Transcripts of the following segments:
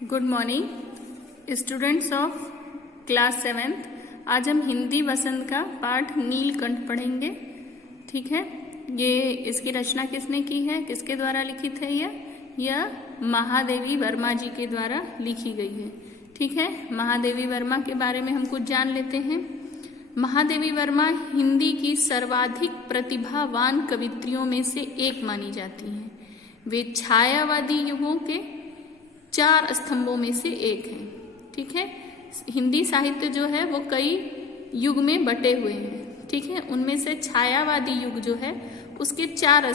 Good morning students of class 7th। आज हम हिंदी वसंत का पाठ नीलकंठ पढ़ेंगे। ठीक है, ये इसकी रचना किसने की है, किसके द्वारा लिखित है? यह महादेवी वर्मा जी के द्वारा लिखी गई है। ठीक है, महादेवी वर्मा के बारे में हम कुछ जान लेते हैं। महादेवी वर्मा हिंदी की सर्वाधिक प्रतिभावान कवित्रियों में से एक मानी जाती हैं। वे छायावादी युगों के 4 स्तंभों में से एक हैं। ठीक है, हिंदी साहित्य जो है वो कई युग में बटे हुए हैं। ठीक है, उनमें से छायावादी युग जो है उसके 4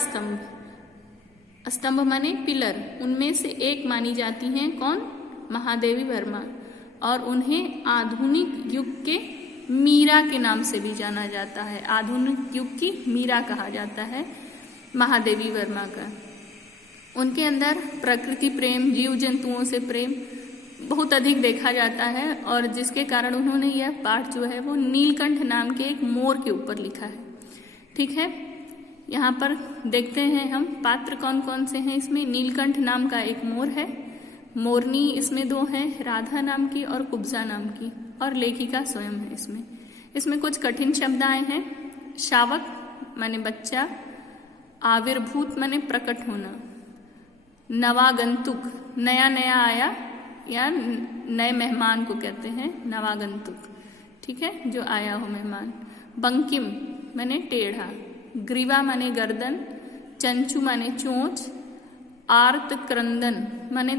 स्तंभ माने पिलर, उनमें से एक मानी जाती हैं। कौन? महादेवी वर्मा। और उन्हें आधुनिक युग के मीरा के नाम से भी जाना जाता है। आधुनिक युग की मीरा कहा जाता है महादेवी वर्मा का। उनके अंदर प्रकृति प्रेम, जीव जंतुओं से प्रेम बहुत अधिक देखा जाता है, और जिसके कारण उन्होंने यह पाठ जो है वो नीलकंठ नाम के एक मोर के ऊपर लिखा है। ठीक है, यहाँ पर देखते हैं हम पात्र कौन कौन से हैं इसमें। नीलकंठ नाम का एक मोर है, मोरनी इसमें 2 हैं, राधा नाम की और कुब्जा नाम की, और लेखिका स्वयं है इसमें कुछ कठिन शब्द आए हैं। शावक माने बच्चा, आविर्भूत माने प्रकट होना, नवागंतुक नया नया आया या नए मेहमान को कहते हैं नवागंतुक। ठीक है, जो आया हो मेहमान। बंकिम माने टेढ़ा, ग्रीवा माने गर्दन, चंचू माने चोंच, आर्त क्रंदन माने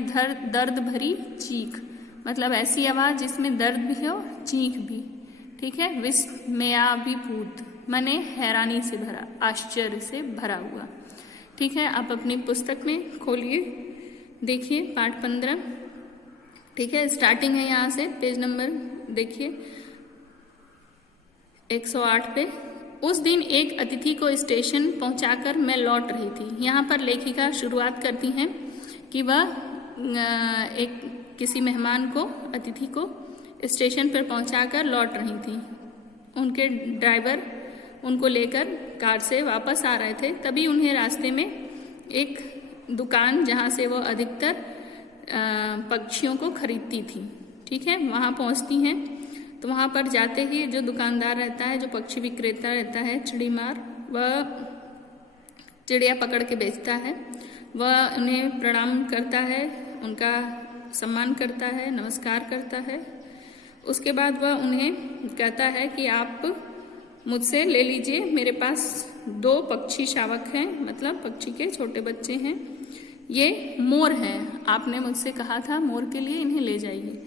दर्द भरी चीख, मतलब ऐसी आवाज जिसमें दर्द भी हो, चीख भी। ठीक है, विस्मयाभिभूत माने हैरानी से भरा, आश्चर्य से भरा हुआ। ठीक है, आप अपनी पुस्तक में खोलिए, देखिए पाठ 15। ठीक है, स्टार्टिंग है यहाँ से, पेज नंबर देखिए 108 पे। उस दिन एक अतिथि को स्टेशन पहुंचाकर मैं लौट रही थी। यहाँ पर लेखिका शुरुआत करती हैं कि वह एक किसी मेहमान को, अतिथि को स्टेशन पर पहुंचाकर लौट रही थी। उनके ड्राइवर उनको लेकर कार से वापस आ रहे थे। तभी उन्हें रास्ते में एक दुकान, जहाँ से वो अधिकतर पक्षियों को खरीदती थी, ठीक है, वहाँ पहुँचती हैं। तो वहाँ पर जाते ही जो दुकानदार रहता है, जो पक्षी विक्रेता रहता है, चिड़ीमार, वह चिड़िया पकड़ के बेचता है। वह उन्हें प्रणाम करता है, उनका सम्मान करता है, नमस्कार करता है। उसके बाद वह उन्हें कहता है कि आप मुझसे ले लीजिए, मेरे पास 2 पक्षी शावक हैं, मतलब पक्षी के छोटे बच्चे हैं। ये मोर हैं, आपने मुझसे कहा था मोर के लिए, इन्हें ले जाइए।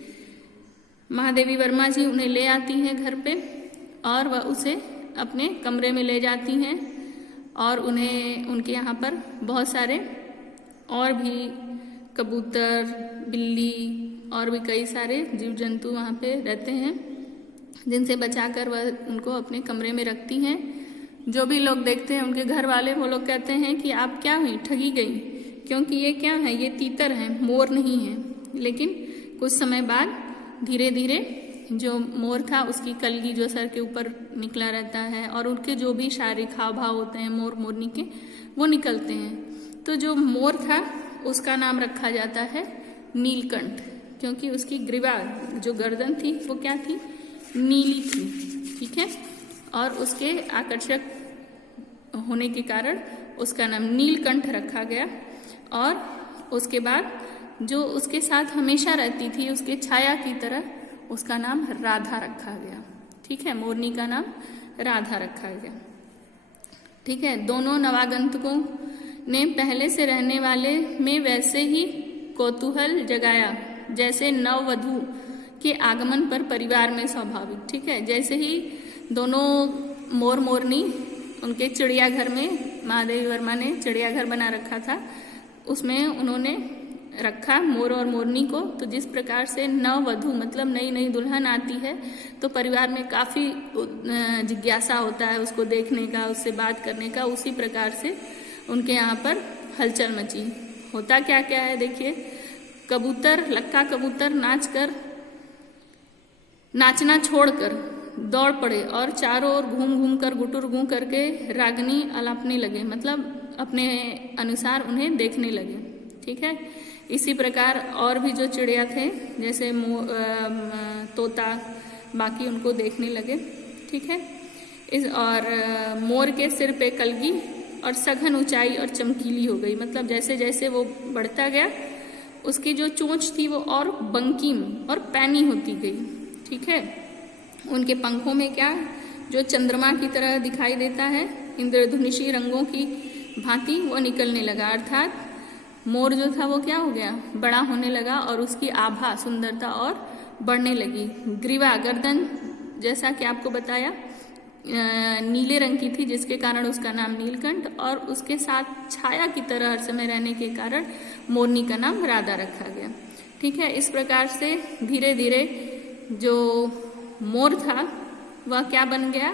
महादेवी वर्मा जी उन्हें ले आती हैं घर पे, और वह उसे अपने कमरे में ले जाती हैं। और उन्हें उनके यहाँ पर बहुत सारे और भी कबूतर, बिल्ली और भी कई सारे जीव जंतु वहाँ पे रहते हैं, जिनसे बचाकर वह उनको अपने कमरे में रखती हैं। जो भी लोग देखते हैं, उनके घर वाले, वो लोग कहते हैं कि आप क्या हुई, ठगी गई, क्योंकि ये क्या है, ये तीतर है, मोर नहीं है। लेकिन कुछ समय बाद धीरे धीरे जो मोर था उसकी कलगी जो सर के ऊपर निकला रहता है, और उनके जो भी शारीरिक हाव भाव होते हैं मोर मोरनी के, वो निकलते हैं। तो जो मोर था उसका नाम रखा जाता है नीलकंठ, क्योंकि उसकी ग्रीवा, जो गर्दन थी, वो क्या थी, नीली थी। ठीक है, और उसके आकर्षक होने के कारण उसका नाम नीलकंठ रखा गया। और उसके बाद जो उसके साथ हमेशा रहती थी, उसके छाया की तरह, उसका नाम राधा रखा गया। ठीक है, मोरनी का नाम राधा रखा गया। ठीक है, दोनों नवागंतुकों ने पहले से रहने वाले में वैसे ही कौतूहल जगाया जैसे नववधू के आगमन पर परिवार में स्वाभाविक। ठीक है, जैसे ही दोनों मोर मोरनी उनके चिड़ियाघर में, महादेवी वर्मा ने चिड़ियाघर बना रखा था, उसमें उन्होंने रखा मोर और मोरनी को। तो जिस प्रकार से नववधू मतलब नई नई दुल्हन आती है, तो परिवार में काफ़ी जिज्ञासा होता है उसको देखने का, उससे बात करने का। उसी प्रकार से उनके यहाँ पर हलचल मची। होता क्या क्या है देखिए, कबूतर, लक्का कबूतर नाचना छोड़कर दौड़ पड़े और चारों ओर घूम घूम कर, गुटुर घूम करके रागनी अलापने लगे, मतलब अपने अनुसार उन्हें देखने लगे। ठीक है। इसी प्रकार और भी जो चिड़िया थे जैसे तोता, बाकी उनको देखने लगे, ठीक है। और मोर के सिर पे कलगी और सघन ऊंचाई और चमकीली हो गई, मतलब जैसे जैसे वो बढ़ता गया उसकी जो चोंच थी वो और बंकीम और पैनी होती गई, ठीक है। उनके पंखों में क्या जो चंद्रमा की तरह दिखाई देता है, इंद्रधनुषी रंगों की भांति वो निकलने लगा, अर्थात मोर जो था वो क्या हो गया, बड़ा होने लगा और उसकी आभा सुंदरता और बढ़ने लगी। ग्रीवा गर्दन जैसा कि आपको बताया नीले रंग की थी जिसके कारण उसका नाम नीलकंठ, और उसके साथ छाया की तरह हर समय रहने के कारण मोरनी का नाम राधा रखा गया, ठीक है। इस प्रकार से धीरे धीरे जो मोर था वह क्या बन गया,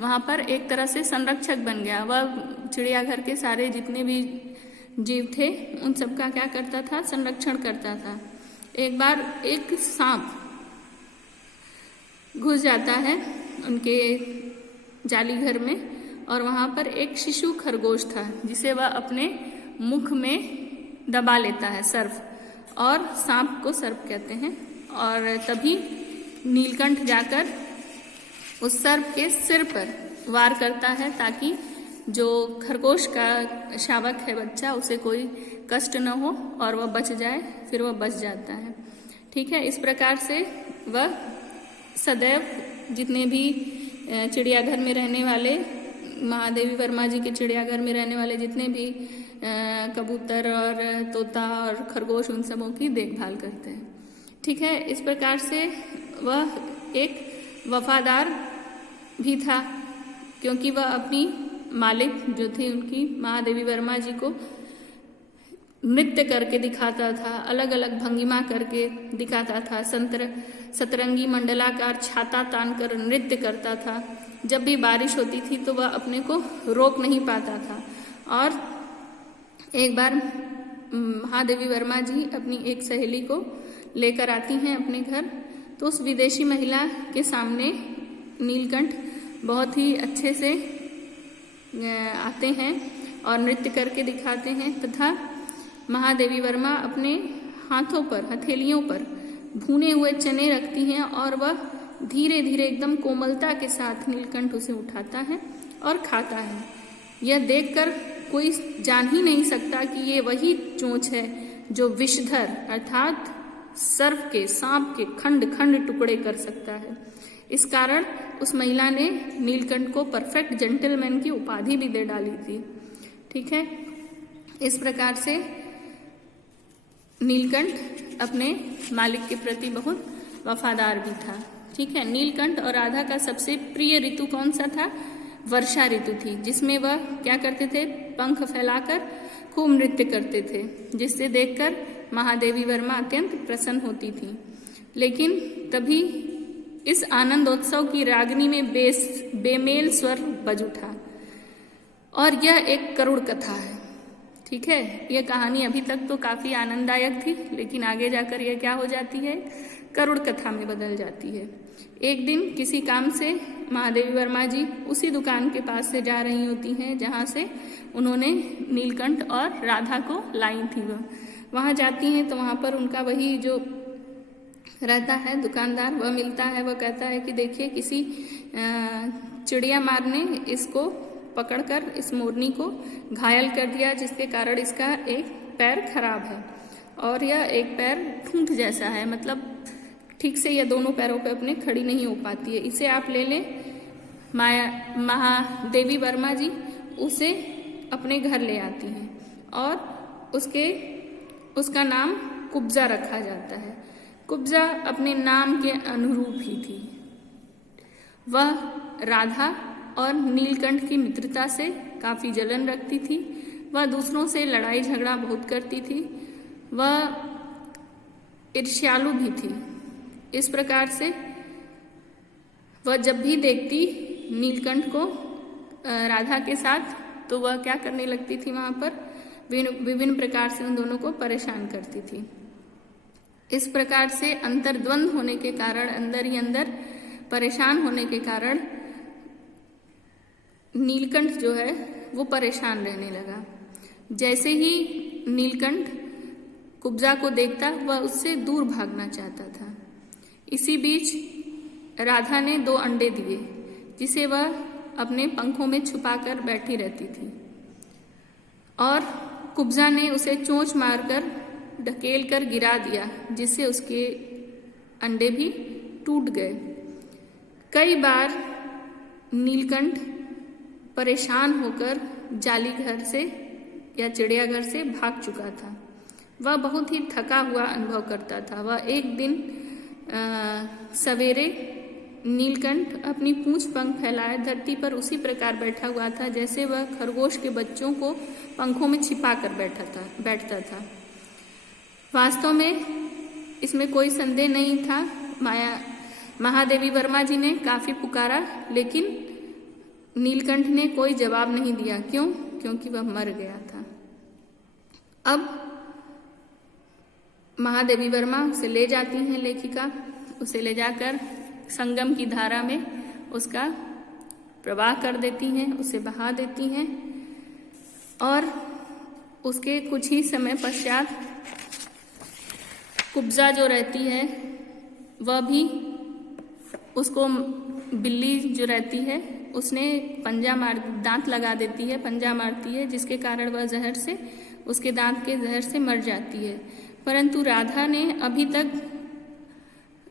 वहाँ पर एक तरह से संरक्षक बन गया। वह चिड़ियाघर के सारे जितने भी जीव थे उन सबका क्या करता था, संरक्षण करता था। एक बार एक सांप घुस जाता है उनके जाली घर में, और वहाँ पर एक शिशु खरगोश था जिसे वह अपने मुख में दबा लेता है, सर्प, और सांप को सर्प कहते हैं। और तभी नीलकंठ जाकर उस सर्प के सिर पर वार करता है ताकि जो खरगोश का शावक है बच्चा उसे कोई कष्ट न हो और वह बच जाए, फिर वह बच जाता है, ठीक है। इस प्रकार से वह सदैव जितने भी चिड़ियाघर में रहने वाले, महादेवी वर्मा जी के चिड़ियाघर में रहने वाले जितने भी कबूतर और तोता और खरगोश, उन सबों की देखभाल करते हैं, ठीक है। इस प्रकार से वह एक वफादार भी था क्योंकि वह अपनी मालिक जो थी उनकी महादेवी वर्मा जी को नृत्य करके दिखाता था, अलग अलग भंगिमा करके दिखाता था, सतरंगी मंडलाकार छाता तान कर नृत्य करता था। जब भी बारिश होती थी तो वह अपने को रोक नहीं पाता था। और एक बार महादेवी वर्मा जी अपनी एक सहेली को लेकर आती हैं अपने घर, तो उस विदेशी महिला के सामने नीलकंठ बहुत ही अच्छे से आते हैं और नृत्य करके दिखाते हैं, तथा महादेवी वर्मा अपने हाथों पर, हथेलियों पर भुने हुए चने रखती हैं और वह धीरे धीरे एकदम कोमलता के साथ नीलकंठ उसे उठाता है और खाता है। यह देखकर कोई जान ही नहीं सकता कि ये वही चोंच है जो विषधर अर्थात सर्प के, सांप के खंड खंड टुकड़े कर सकता है। इस कारण उस महिला ने नीलकंठ को परफेक्ट जेंटलमैन की उपाधि भी दे डाली थी, ठीक है। इस प्रकार से नीलकंठ अपने मालिक के प्रति बहुत वफादार भी था, ठीक है। नीलकंठ और राधा का सबसे प्रिय ऋतु कौन सा था? वर्षा ऋतु थी, जिसमें वह क्या करते थे, पंख फैलाकर खूब नृत्य करते थे, जिससे देखकर महादेवी वर्मा अत्यंत प्रसन्न होती थी। लेकिन तभी इस आनंदोत्सव की रागनी में बेमेल स्वर बज उठा, और यह एक करुण कथा है, ठीक है। यह कहानी अभी तक तो काफी आनंददायक थी, लेकिन आगे जाकर यह क्या हो जाती है, करुण कथा में बदल जाती है। एक दिन किसी काम से महादेवी वर्मा जी उसी दुकान के पास से जा रही होती हैं जहाँ से उन्होंने नीलकंठ और राधा को लाई थी। वहाँ जाती हैं तो वहाँ पर उनका वही जो रहता है दुकानदार, वह मिलता है। वह कहता है कि देखिए किसी चिड़िया मार ने इसको पकड़कर इस मोरनी को घायल कर दिया, जिसके कारण इसका एक पैर खराब है और यह एक पैर ठूंठ जैसा है, मतलब ठीक से यह दोनों पैरों पे अपने खड़ी नहीं हो पाती है। इसे आप ले लें। महादेवी वर्मा जी उसे अपने घर ले आती हैं और उसका नाम कुब्जा रखा जाता है। कुब्जा अपने नाम के अनुरूप ही थी। वह राधा और नीलकंठ की मित्रता से काफी जलन रखती थी। वह दूसरों से लड़ाई झगड़ा बहुत करती थी। वह ईर्ष्यालु भी थी। इस प्रकार से वह जब भी देखती नीलकंठ को राधा के साथ, तो वह क्या करने लगती थी, वहां पर विभिन्न प्रकार से उन दोनों को परेशान करती थी। इस प्रकार से अंतर्द्वंद होने के कारण, अंदर ही अंदर परेशान होने के कारण नीलकंठ जो है वो परेशान रहने लगा। जैसे ही नीलकंठ कुब्जा को देखता वह उससे दूर भागना चाहता था। इसी बीच राधा ने 2 अंडे दिए जिसे वह अपने पंखों में छुपाकर बैठी रहती थी और कुब्जा ने उसे चोंच मारकर ढकेल कर गिरा दिया जिससे उसके अंडे भी टूट गए। कई बार नीलकंठ परेशान होकर जाली घर से या चिड़ियाघर से भाग चुका था। वह बहुत ही थका हुआ अनुभव करता था। वह एक दिन सवेरे नीलकंठ अपनी पूंछ पंख फैलाए धरती पर उसी प्रकार बैठा हुआ था जैसे वह खरगोश के बच्चों को पंखों में छिपा कर बैठता था। वास्तव में इसमें कोई संदेह नहीं था। महादेवी वर्मा जी ने काफी पुकारा लेकिन नीलकंठ ने कोई जवाब नहीं दिया। क्यों? क्योंकि वह मर गया था। अब महादेवी वर्मा उसे ले जाती हैं लेखिका, उसे ले जाकर संगम की धारा में उसका प्रवाह कर देती हैं, उसे बहा देती हैं और उसके कुछ ही समय पश्चात कुब्जा जो रहती है वह भी उसको बिल्ली जो रहती है उसने दांत लगा देती है, पंजा मारती है जिसके कारण वह जहर से उसके दांत के जहर से मर जाती है। परंतु राधा ने अभी तक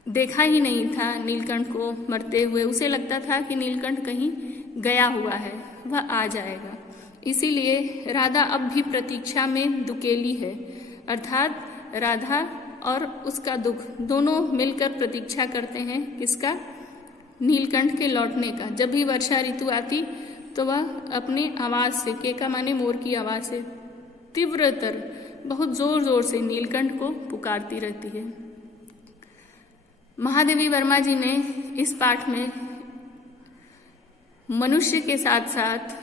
देखा ही नहीं था नीलकंठ को मरते हुए। उसे लगता था कि नीलकंठ कहीं गया हुआ है, वह आ जाएगा। इसीलिए राधा अब भी प्रतीक्षा में दुकेली है, अर्थात राधा और उसका दुख दोनों मिलकर प्रतीक्षा करते हैं किसका? नीलकंठ के लौटने का। जब भी वर्षा ऋतु आती तो वह अपने आवाज से, केका माने मोर की आवाज से, तीव्रतर बहुत जोर जोर से नीलकंठ को पुकारती रहती है। महादेवी वर्मा जी ने इस पाठ में मनुष्य के साथ साथ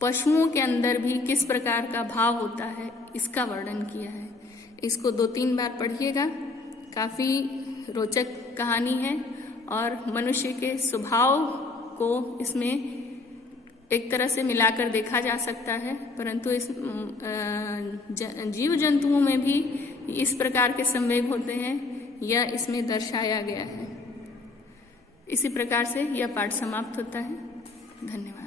पशुओं के अंदर भी किस प्रकार का भाव होता है इसका वर्णन किया है। इसको 2-3 बार पढ़िएगा, काफी रोचक कहानी है और मनुष्य के स्वभाव को इसमें एक तरह से मिलाकर देखा जा सकता है। परंतु इस जीव जंतुओं में भी इस प्रकार के संवेग होते हैं, यह इसमें दर्शाया गया है। इसी प्रकार से यह पाठ समाप्त होता है। धन्यवाद।